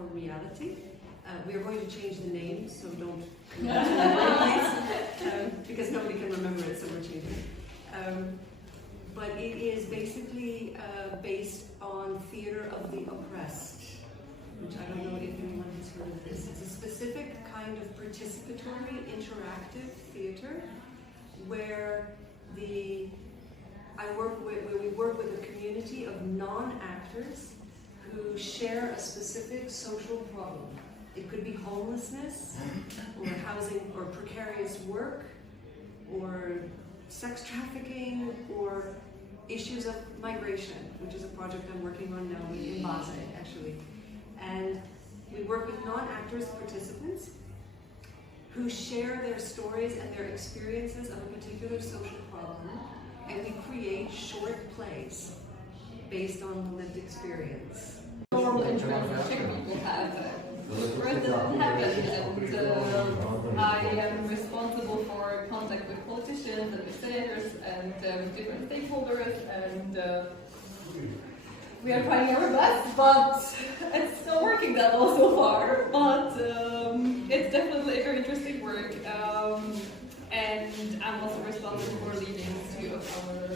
transform reality. We are going to change the name, so don't come back to that, please, because nobody can remember it, so we're changing it. But it is basically based on theater of the oppressed, which I don't know if anyone has heard of this. It's a specific kind of participatory, interactive theater where we work with a community of non-actors who share a specific social problem. It could be homelessness, or housing, or precarious work, or sex trafficking, or issues of migration, which is a project I'm working on now in Basel, actually. And we work with non-actors participants who share their stories and their experiences of a particular social problem, and we create short plays based on lived experience. Normal interaction people have. First doesn't happen, and I am responsible for contact with politicians and with senators and with different stakeholders, and we are trying our best, but it's still working that well so far. But it's definitely a very interesting work, and I'm also responsible for leading two of our